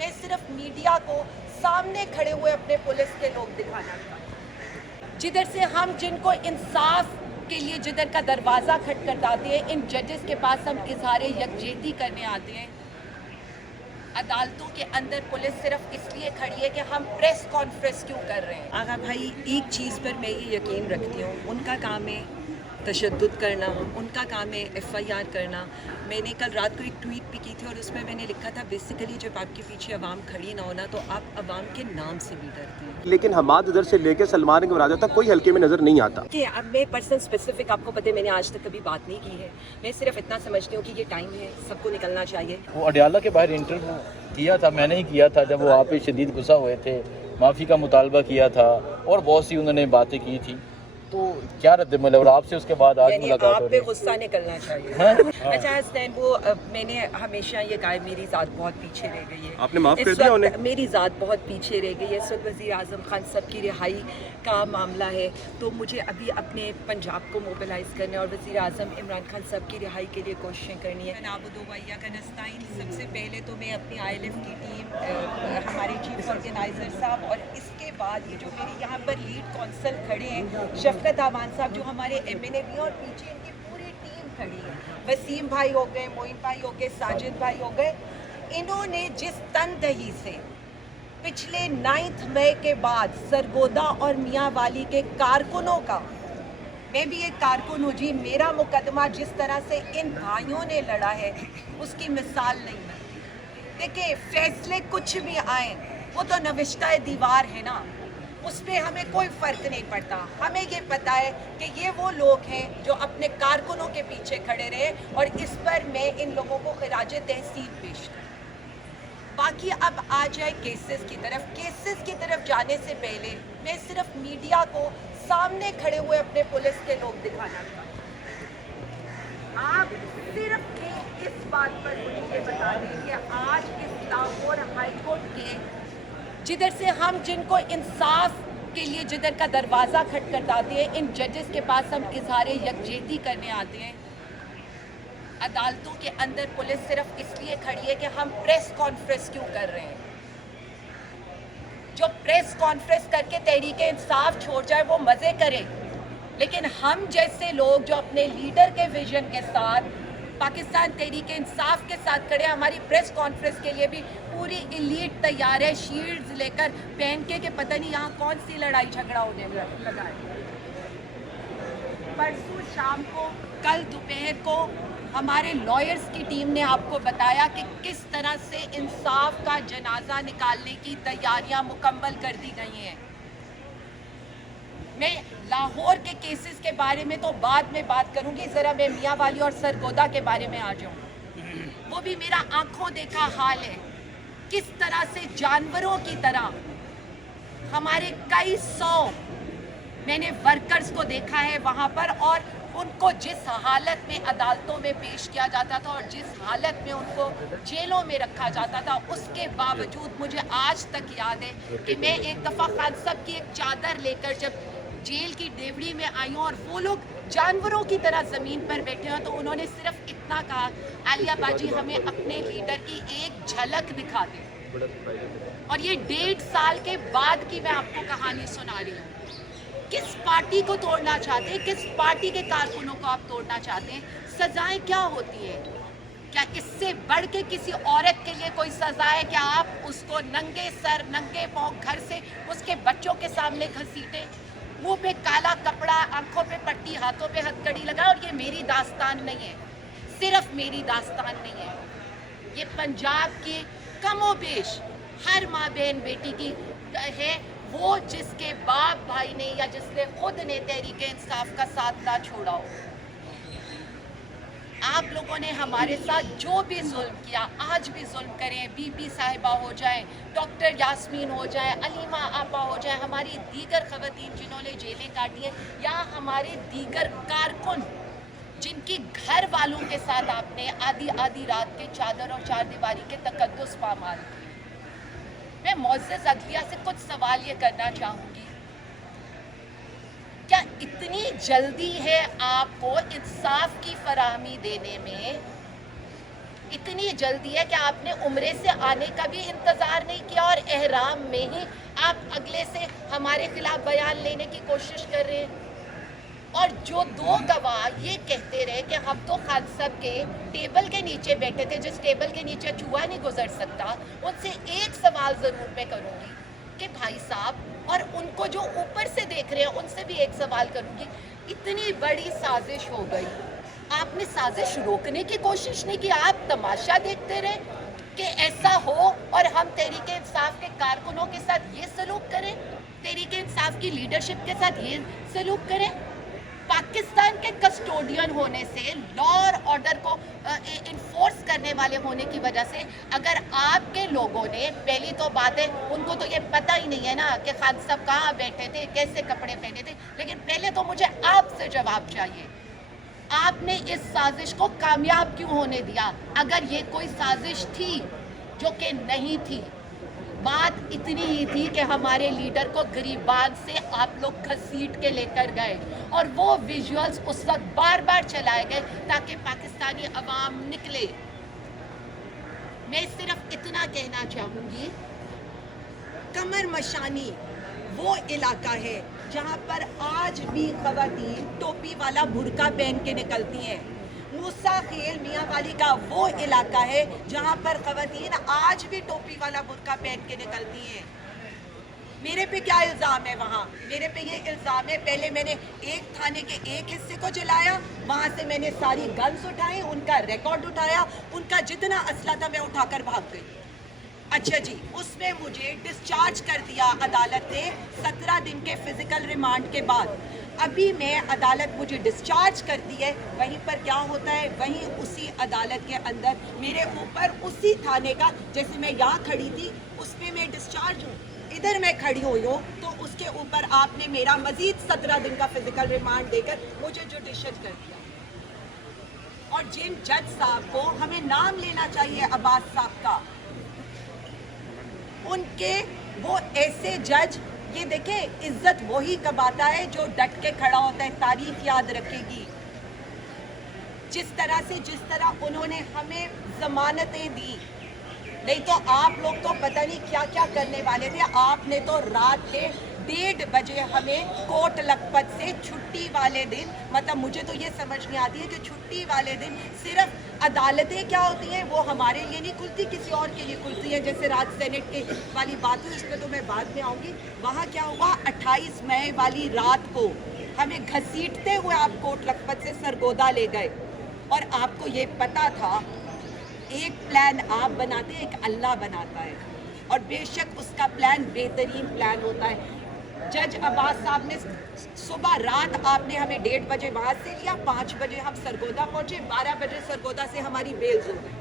میں صرف میڈیا کو سامنے کھڑے ہوئے اپنے پولیس کے لوگ دکھانا چاہتی ہوں، جدھر سے ہم جن کو انصاف کے لیے جدھر کا دروازہ کھٹکھٹاتے ہیں، ان ججز کے پاس ہم اظہار یکجہتی کرنے آتے ہیں، عدالتوں کے اندر پولیس صرف اس لیے کھڑی ہے کہ ہم پریس کانفرنس کیوں کر رہے ہیں۔ آغا بھائی، ایک چیز پر میں یہ یقین رکھتی ہوں، ان کا کام ہے تشدد کرنا، ان کا کام ہے FIR کرنا۔ میں نے کل رات کو ایک ٹویٹ بھی کی تھی اور اس میں نے لکھا تھا بیسیکلی جب آپ کے پیچھے عوام کھڑی نہ ہونا تو آپ عوام کے نام سے بھی ڈرتے ہیں۔ لیکن حماد ادھر سے لے کے سلمان کے مراد تک کوئی حلقے میں نظر نہیں آتا کہ اب میں پرسنل اسپیسیفک آپ کو پتہ ہے میں نے آج تک کبھی بات نہیں کی ہے، میں صرف اتنا سمجھتی ہوں کہ یہ ٹائم ہے، سب کو نکلنا چاہیے۔ وہ اڈیالہ کے باہر انٹرویو کیا تھا، میں نے ہی کیا تھا جب وہ آپ پہ شدید غصہ ہوئے تھے، معافی کا مطالبہ کیا تھا اور بہت سی انہوں نے باتیں کی تھی، تو کیا رد عمل ہے؟ اور آپ سے اس کے بعد آج یعنی ملاقات آپ ہو پہ رہی ہے۔ غصہ نکلنا چاہیے۔ اچھا حسنین، وہ میں نے ہمیشہ یہ کہا میری ذات بہت پیچھے رہ گئی ہے، آپ نے معاف کر اس دیا وقت انہیں؟ میری ذات بہت پیچھے رہ گئی ہے۔ اس وقت وزیر اعظم خان صاحب کی رہائی کا معاملہ ہے، تو مجھے ابھی اپنے پنجاب کو موبلائز کرنا ہے اور وزیر اعظم عمران خان صاحب کی رہائی کے لیے کوششیں کرنی ہے۔ نعبد و ایاک نستعین، سب سے پہلے تو میں اپنی ILF کی ٹیم، ہمارے چیف آرگنائزر صاحب، اور اس کے بعد یہ جو میرے یہاں پر لیڈ کونسل کھڑے ہیں شفقت امان صاحب جو ہمارے MNA بھی ہیں، اور پیچھے ان کی پوری ٹیم کھڑی ہے، وسیم بھائی ہو گئے، معین بھائی ہو گئے، ساجد بھائی ہو گئے، انہوں نے جس تندہی سے پچھلے 9 مئی کے بعد سرگودا اور میاں والی کے کارکنوں کا، میں بھی ایک کارکن ہوں جی، میرا مقدمہ جس طرح سے ان بھائیوں نے لڑا ہے اس کی مثال نہیں ملتی۔ دیکھیں، فیصلے کچھ بھی آئیں وہ تو نوشتہ دیوار ہے نا، اس پہ ہمیں کوئی فرق نہیں پڑتا۔ ہمیں یہ پتہ ہے کہ یہ وہ لوگ ہیں جو اپنے کارکنوں کے پیچھے کھڑے رہے، اور اس پر میں ان لوگوں کو خراج تحسین پیش کروں۔ باقی اب آ جائے کیسز کی طرف۔ کیسز کی طرف جانے سے پہلے میں صرف میڈیا کو سامنے کھڑے ہوئے اپنے پولیس کے لوگ دکھانا چاہتی ہوں۔ آپ صرف اس بات پر مجھے یہ بتا دیں کہ آج اس لاہور ہائی کورٹ کے جدھر سے ہم جن کو انصاف کے لیے جدھر کا دروازہ کھٹکھٹاتے ہیں، ان ججز کے پاس ہم اظہار یکجہتی کرنے آتے ہیں، عدالتوں کے اندر پولیس صرف اس لیے کھڑی ہے کہ ہم پریس کانفرنس کیوں کر رہے ہیں۔ جو پریس کانفرنس کر کے تحریک انصاف چھوڑ جائے وہ مزے کرے، لیکن ہم جیسے لوگ جو اپنے لیڈر کے ویژن کے ساتھ پاکستان تحریک انصاف کے ساتھ کھڑے، ہماری پریس کانفرنس کے لیے بھی پوری ایلیٹ تیار ہے، شیلڈز لے کر پہن کے، کہ پتہ نہیں یہاں کون سی لڑائی جھگڑا ہونے لگا ہے۔ پرسوں شام کو، کل دوپہر کو ہمارے لائرز کی ٹیم نے آپ کو بتایا کہ کس طرح سے انصاف کا جنازہ نکالنے کی تیاریاں مکمل کر دی گئی ہیں۔ میں لاہور کے کیسز کے بارے میں تو بعد میں بات کروں گی، ذرا میں میاں والی اور سرگودا کے بارے میں آ جاؤں۔ وہ بھی میرا آنکھوں دیکھا حال ہے، کس طرح سے جانوروں کی طرح ہمارے کئی 100 میں نے ورکرز کو دیکھا ہے وہاں پر، اور ان کو جس حالت میں عدالتوں میں پیش کیا جاتا تھا اور جس حالت میں ان کو جیلوں میں رکھا جاتا تھا، اس کے باوجود مجھے آج تک یاد ہے کہ میں ایک دفعہ خان صاحب کی ایک چادر لے کر جب جیل کی ڈیوڑی میں آئی ہوں اور وہ لوگ جانوروں کی طرح زمین پر بیٹھے ہیں، تو انہوں نے صرف اتنا کہا، عالیہ باجی ہمیں اپنے لیڈر کی ایک جھلک دکھا دیں۔ اور یہ 1.5 سال کے بعد کی میں آپ کو کہانی سنا رہی ہوں۔ کس پارٹی کو توڑنا چاہتے ہیں؟ کس پارٹی کے کارکنوں کو آپ توڑنا چاہتے ہیں؟ سزائیں کیا ہوتی ہیں؟ کیا اس سے بڑھ کے کسی عورت کے لیے کوئی سزا ہے کہ آپ اس کو ننگے سر ننگے پاؤں گھر سے اس کے بچوں کے سامنے گھسیٹیں، منہ پہ کالا کپڑا، آنکھوں پہ پٹی، ہاتھوں پہ ہتھ کڑی لگائے؟ اور یہ میری داستان نہیں ہے، صرف میری داستان نہیں ہے، یہ پنجاب کی کم و بیش ہر ماں بہن بیٹی کی ہے، وہ جس کے باپ بھائی نے یا جس نے خود نے تحریک انصاف کا ساتھ نہ چھوڑا ہو۔ آپ لوگوں نے ہمارے ساتھ جو بھی ظلم کیا، آج بھی ظلم کریں، بی بی صاحبہ ہو جائیں، ڈاکٹر یاسمین ہو جائیں، علیمہ آپا ہو جائیں، ہماری دیگر خواتین جنہوں نے جیلیں کاٹی ہیں، یا ہمارے دیگر کارکن جن کی گھر والوں کے ساتھ آپ نے آدھی رات کے چادر اور چار دیواری کے تقدس پامال کیے۔ میں معزز عدلیہ سے کچھ سوال یہ کرنا چاہوں گی، کیا اتنی جلدی ہے آپ کو انصاف کی فراہمی دینے میں؟ اتنی جلدی ہے کہ آپ نے عمرے سے آنے کا بھی انتظار نہیں کیا اور احرام میں ہی آپ اگلے سے ہمارے خلاف بیان لینے کی کوشش کر رہے ہیں. اور جو دو گواہ یہ کہتے رہے کہ ہم تو خان صاحب کے ٹیبل کے نیچے بیٹھے تھے، جس ٹیبل کے نیچے چوہا نہیں گزر سکتا، ان سے ایک سوال ضرور میں کروں گی کہ بھائی صاحب، اور ان کو جو اوپر سے دیکھ رہے ہیں ان سے بھی ایک سوال کروں گی، اتنی بڑی سازش ہو گئی، آپ نے سازش روکنے کی کوشش نہیں کی، آپ تماشا دیکھتے رہے کہ ایسا ہو اور ہم تحریک انصاف کے کارکنوں کے ساتھ یہ سلوک کریں، تحریک انصاف کی لیڈرشپ کے ساتھ یہ سلوک کریں. پاکستان کے کسٹوڈین ہونے سے، لا اور آرڈر کو انفورس کرنے والے ہونے کی وجہ سے، اگر آپ کے لوگوں نے، پہلی تو بات ہے ان کو تو یہ پتہ ہی نہیں ہے نا کہ خان صاحب کہاں بیٹھے تھے، کیسے کپڑے پہنے تھے، لیکن پہلے تو مجھے آپ سے جواب چاہیے، آپ نے اس سازش کو کامیاب کیوں ہونے دیا؟ اگر یہ کوئی سازش تھی، جو کہ نہیں تھی، بات اتنی ہی تھی کہ ہمارے لیڈر کو گریبان سے آپ لوگ گھسیٹ کے لے کر گئے اور وہ ویژولز اس وقت بار بار چلائے گئے تاکہ پاکستانی عوام نکلے. میں صرف اتنا کہنا چاہوں گی، کمر مشانی وہ علاقہ ہے جہاں پر آج بھی خواتین ٹوپی والا برقع پہن کے نکلتی ہیں. موسیٰ خیل میاں والی کا وہ علاقہ ہے جہاں پر خواتین آج بھی ٹوپی والا برقع پہن کے نکلتی ہیں. میرے پہ کیا الزام ہے وہاں؟ میرے پہ یہ الزام ہے، پہلے میں نے ایک تھانے کے ایک حصے کو جلایا، وہاں سے میں نے ساری گنز اٹھائیں، ان کا ریکارڈ اٹھایا، ان کا جتنا اسلحہ تھا میں اٹھا کر بھاگ گئی. اچھا جی، اس میں مجھے ڈسچارج کر دیا عدالت نے 17 دن کے فزیکل ریمانڈ کے بعد. ابھی میں عدالت مجھے ڈسچارج کرتی ہے، وہیں پر کیا ہوتا ہے، وہیں اسی عدالت کے اندر میرے اوپر اسی تھانے کا، جیسے میں یہاں کھڑی تھی اس پہ میں ڈسچارج ہوں، ادھر میں کھڑی ہوئی ہوں، تو اس کے اوپر آپ نے میرا مزید 17 دن کا فزیکل ریمانڈ دے کر مجھے جوڈیشل کر دیا. اور جن جج صاحب کو ہمیں نام لینا چاہیے عباس صاحب کا، ان کے وہ ایسے جج، یہ دیکھیں عزت وہی کماتا ہے جو ڈٹ کے کھڑا ہوتا ہے. تاریخ یاد رکھے گی جس طرح انہوں نے ہمیں ضمانتیں دی، نہیں تو آپ لوگ تو پتہ نہیں کیا کیا کرنے والے تھے. آپ نے تو رات کے 1:30 بجے ہمیں کوٹ لکھپت سے چھٹی والے دن، مطلب مجھے تو یہ سمجھ نہیں آتی ہے کہ چھٹی والے دن صرف عدالتیں کیا ہوتی ہیں وہ ہمارے لیے نہیں کھلتی، کسی اور کے لیے کھلتی ہیں. جیسے رات سینٹ کی والی بات ہوئی، اس پہ تو میں بعد میں آؤں گی. وہاں کیا ہوا، 28 مئی والی رات کو ہمیں گھسیٹتے ہوئے آپ کوٹ لکھپت سے سرگودا لے گئے، اور آپ کو یہ پتا تھا ایک پلان آپ بناتے ہیں، ایک اللہ بناتا ہے، اور بے شک اس کا پلان بہترین پلان ہوتا ہے. جج عباس صاحب نے صبح رات آپ نے ہمیں 1:30 بجے وہاں سے لیا، 5 بجے ہم سرگودا پہنچے، 12 بجے سرگودا سے ہماری بیلز ہو گئی.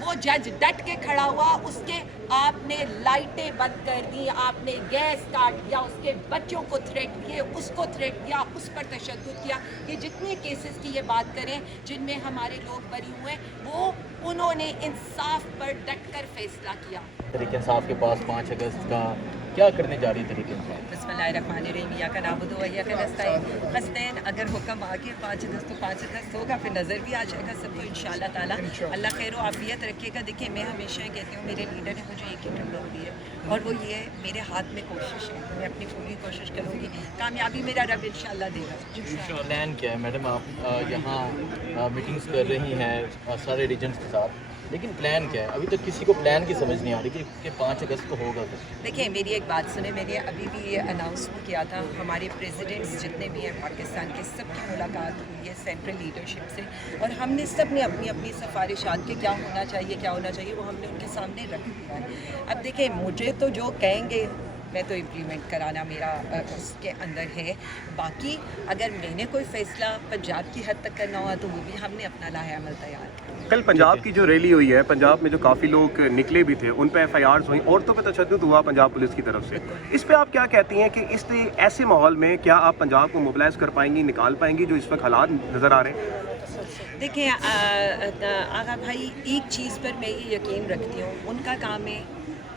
وہ جج ڈٹ کے کھڑا ہوا، اس کے آپ نے لائٹیں بند کر دی، آپ نے گیس کاٹ دیا، اس کے بچوں کو تھریٹ کیے، اس کو تھریٹ کیا، اس پر تشدد کیا. یہ جتنے کیسز کی یہ بات کریں جن میں ہمارے لوگ بری ہوئے، وہ انہوں نے انصاف پر ڈٹ کر فیصلہ کیا. تحریک انصاف کے پاس 5 اگست کا کیا کرنے جا رہی ہے تحریک انصاف؟ بسم اللہ الرحمن الرحیم. ایاک نعبد و ایاک نستعین. حسنین اگر حکم آ کے 5 اگست تو 5 اگست ہوگا، پھر نظر بھی آ جائے گا سب کو انشاءاللہ تعالیٰ. اللہ خیر و عافیت رکھے گا. دیکھیں میں ہمیشہ کہتی ہوں میرے لیڈر نے مجھے ایک ہی ٹرمپ دی ہے، اور وہ یہ ہے میرے ہاتھ میں کوشش ہے، میں اپنی پوری کوشش کروں گی، کامیابی میرا رب انشاءاللہ دے گا. پلان کیا ہے میڈم؟ آپ یہاں میٹنگز کر رہی ہیں سارے ریجنس کے ساتھ، لیکن پلان کیا ہے؟ ابھی تک کسی کو پلان کی سمجھ نہیں آ رہی کہ 5 اگست کو ہوگا. دیکھیں میری ایک بات سنیں، میں نے ابھی بھی یہ اناؤنس کیا تھا، ہمارے پریزیڈنٹس جتنے بھی ہیں پاکستان کے، سب کی ملاقات ہوئی ہے سینٹرل لیڈرشپ سے، اور ہم نے سب نے اپنی اپنی سفارشات کے کیا ہونا چاہیے وہ ہم نے ان کے سامنے رکھ دیا ہے. اب دیکھیں مجھے تو جو کہیں گے میں تو امپلیمنٹ کرانا میرا اس کے اندر ہے. باقی اگر میں نے کوئی فیصلہ پنجاب کی حد تک کرنا ہوا تو وہ بھی ہم نے اپنا لاہ عمل تیار کیا. کل پنجاب کی جو ریلی ہوئی ہے، پنجاب میں جو کافی لوگ نکلے بھی تھے، ان پہ FIRs ہوئیں، عورتوں پہ تشدد ہوا پنجاب پولیس کی طرف سے. اس پہ آپ کیا کہتی ہیں کہ اس ایسے ماحول میں کیا آپ پنجاب کو موبلائز کر پائیں گی، نکال پائیں گی جو اس وقت حالات نظر آ رہے ہیں؟ دیکھیں آغا بھائی، ایک چیز پر میں یہ یقین رکھتی ہوں، ان کا کام ہے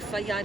FIR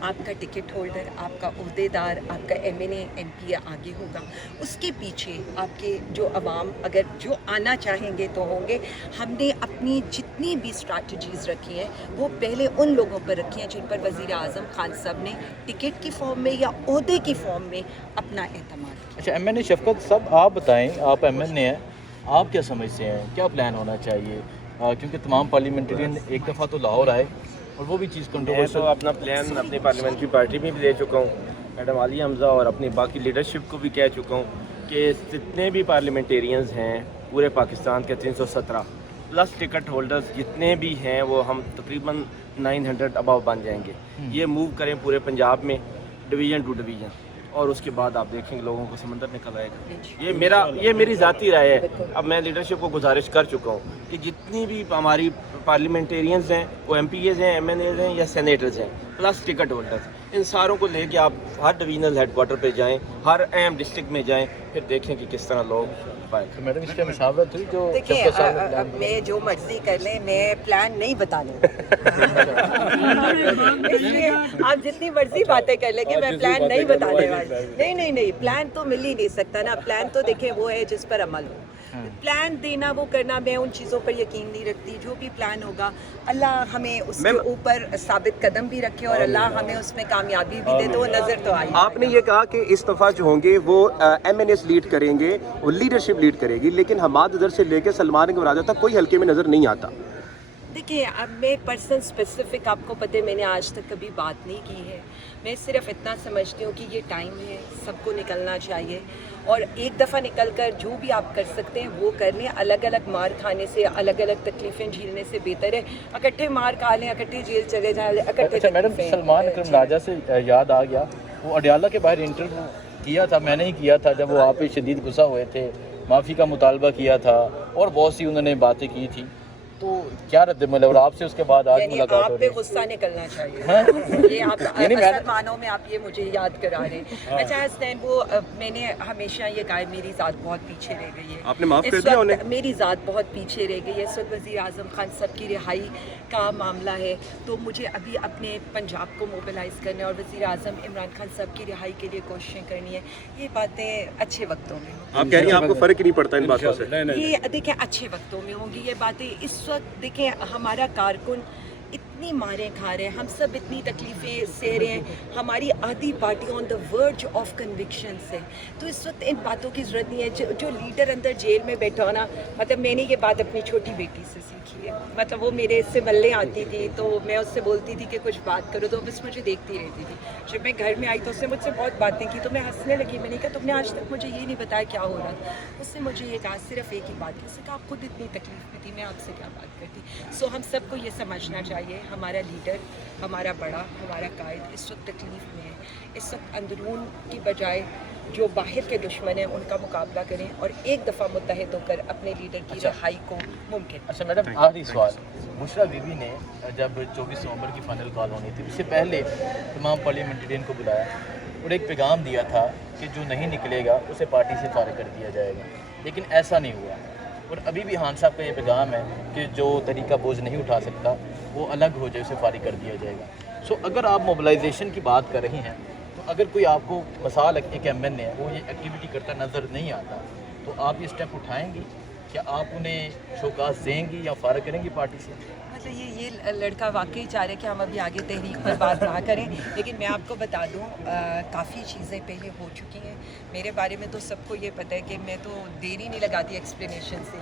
آپ کا ٹکٹ ہولڈر، آپ کا عہدیدار، آپ کا MNA MP آگے ہوگا، اس کے پیچھے آپ کے جو عوام اگر جو آنا چاہیں گے تو ہوں گے۔ ہم نے اپنی جتنی بھی اسٹریٹجیز رکھی ہیں وہ پہلے ان لوگوں پر رکھی ہیں جن پر وزیر اعظم خان صاحب نے ٹکٹ کی فارم میں یا عہدے کی فارم میں اپنا اعتماد کیا۔ اچھا MNA شفقت صاحب آپ بتائیں، آپ MNA ہیں، آپ کیا سمجھتے ہیں کیا پلان ہونا چاہیے؟ کیونکہ تمام پارلیمنٹرین ایک دفعہ تو لاہور آئے اور وہ بھی چیز میں کنٹروورشل تو اپنا پلان اپنی پارلیمنٹری پارٹی میں بھی دے چکا ہوں، میڈم عالیہ حمزہ اور اپنی باقی لیڈرشپ کو بھی کہہ چکا ہوں کہ جتنے بھی پارلیمنٹیرینز ہیں پورے پاکستان کے 317 پلس ٹکٹ ہولڈرز جتنے بھی ہیں وہ ہم تقریباً 900 اباؤ بن جائیں گے۔ یہ موو کریں پورے پنجاب میں ڈویژن ٹو ڈویژن، اور اس کے بعد آپ دیکھیں گے لوگوں کو سمندر نکل آئے گا۔ یہ میری ذاتی رائے ہے۔ اب میں لیڈرشپ کو گزارش کر چکا ہوں کہ جتنی بھی ہماری پارلیمنٹیرینز ہیں وہ MPAs ہیں، MNAs ہیں یا سینیٹرز ہیں پلس ٹکٹ ہولڈرز، ان ساروں کو لے کے آپ ہر ڈویژنل ہیڈ کوارٹر پہ جائیں، ہر اہم ڈسٹرکٹ میں جائیں، پھر دیکھیں کہ کس طرح لوگ پائے۔ میڈم اس کے مشاورت ہوئی جو دیکھیں شفقت صاحب نے اب میں جو مرضی کر لیں، میں پلان نہیں بتانے اس لیے آپ جتنی مرضی باتیں کر لیں گے میں پلان نہیں بتانے والی۔ نہیں پلان تو مل ہی نہیں سکتا نا۔ پلان تو دیکھیں وہ ہے جس پر عمل ہو، پلان دینا وہ کرنا، میں ان چیزوں پر یقین نہیں رکھتی۔ جو بھی پلان ہوگا اللہ ہمیں اس کے اوپر ثابت قدم بھی رکھے اور اللہ ہمیں اس میں کامیابی بھی دے، تو وہ نظر تو آئی۔ آپ نے یہ کہا کہ اس دفعہ جو ہوں گے وہ MNAs لیڈ کریں گے، وہ لیڈرشپ لیڈ کرے گی، لیکن حماد ادھر سے لے کے سلمان کے مراجہ تک کوئی حلقے میں نظر نہیں آتا۔ دیکھیں اب میں پرسن اسپیسیفک آپ کو پتہ ہے میں نے آج تک کبھی بات نہیں کی ہے۔ میں صرف اتنا سمجھتی ہوں کہ یہ ٹائم ہے، سب کو نکلنا چاہیے اور ایک دفعہ نکل کر جو بھی آپ کر سکتے ہیں وہ کر لیں۔ الگ الگ مار کھانے سے، الگ الگ تکلیفیں جھیلنے سے بہتر ہے اکٹھے مار کھا لیں، اکٹھے جیل چلے جائیں، اکٹھے۔ اچھا میڈم، سلمان اکرم راجہ سے یاد آ گیا، وہ اڈیالہ کے باہر انٹرویو کیا تھا، میں نے ہی کیا تھا جب وہ آپ پہ شدید غصہ ہوئے تھے، معافی کا مطالبہ کیا تھا اور بہت سی انہوں نے باتیں کی تھی، تو کیا رد عمل ہے؟ اور آپ سے اس کے بعد آج یعنی ملاقات آپ ہو پہ رہی ہے۔ غصہ نکلنا چاہیے، یہ آپ اصل معنوں میں آپ یہ مجھے یاد کرا رہے ہیں۔ اچھا حسنین، وہ میں نے ہمیشہ یہ کہا میری ذات بہت پیچھے رہ گئی ہے۔ آپ نے معاف کر اس دیا وقت انہیں؟ میری ذات بہت پیچھے رہ گئی ہے۔ اس وقت وزیر اعظم خان صاحب کی رہائی کا معاملہ ہے، تو مجھے ابھی اپنے پنجاب کو موبلائز کرنا ہے اور وزیر اعظم عمران خان صاحب کی رہائی کے لیے کوششیں کرنی ہے۔ یہ باتیں اچھے وقتوں میں ہوں آپ کہہ رہی ہیں آپ کو فرق ہی نہیں پڑتا ان باتوں سے؟ گی، یہ دیکھیں اچھے وقتوں میں ہوں گی یہ باتیں۔ اس وقت دیکھیں ہمارا کارکن اتنی ماریں کھا رہے ہیں، ہم سب اتنی تکلیفیں سہ رہے ہیں، ہماری آدھی party on the verge of conviction سے، تو اس وقت ان باتوں کی ضرورت نہیں ہے۔ جو لیڈر اندر جیل میں بیٹھا ہونا، مطلب میں نے یہ بات اپنی چھوٹی بیٹی سے سیکھی ہے، مطلب وہ میرے سے ملنے آتی تھی تو میں اس سے بولتی تھی کہ کچھ بات کرو، تو بس مجھے دیکھتی رہتی تھی۔ جب میں گھر میں آئی تو اس نے مجھ سے بہت باتیں کی، تو میں ہنسنے لگی۔ میں نے کہا تم نے آج تک مجھے یہ نہیں بتایا کیا ہو رہا تھا۔ اس نے مجھے یہ کہا صرف ایک ہی بات، اس نے کہا آپ خود اتنی تکلیف میں تھی، میں آپ سے کیا بات کرتی۔ سو ہم سب کو یہ سمجھنا چاہیے ہمارا لیڈر، ہمارا بڑا، ہمارا قائد اس وقت تکلیف میں ہے۔ اس وقت اندرون کی بجائے جو باہر کے دشمن ہیں ان کا مقابلہ کریں اور ایک دفعہ متحد ہو کر اپنے لیڈر کی رہائی کو ممکن۔ اچھا میڈم، آخری سوال، بشرا بی بی نے جب 24 نومبر کی فائنل کال ہونی تھی، اس سے پہلے تمام پارلیمنٹرین کو بلایا اور ایک پیغام دیا تھا کہ جو نہیں نکلے گا اسے پارٹی سے فارغ کر دیا جائے گا، لیکن ایسا نہیں ہوا۔ اور ابھی بھی خان صاحب کا یہ پیغام ہے کہ جو طریقہ بوجھ نہیں اٹھا سکتا وہ الگ ہو جائے، اسے فارغ کر دیا جائے گا۔ سو اگر آپ موبلائزیشن کی بات کر رہی ہیں تو اگر کوئی آپ کو مثال ایک MNA ہے وہ یہ ایکٹیویٹی کرتا نظر نہیں آتا تو آپ یہ اسٹیپ اٹھائیں گی؟ کیا آپ انہیں شوکاز دیں گی یا فارغ کریں گی پارٹی سے؟ مطلب یہ لڑکا واقعی چاہ رہے کہ ہم ابھی آگے تحریک پر بات نہ کریں، لیکن میں آپ کو بتا دوں کافی چیزیں پہلے ہو چکی ہیں میرے بارے میں، تو سب کو یہ پتہ ہے کہ میں تو دیر ہی نہیں لگاتی ایکسپلینیشن سے۔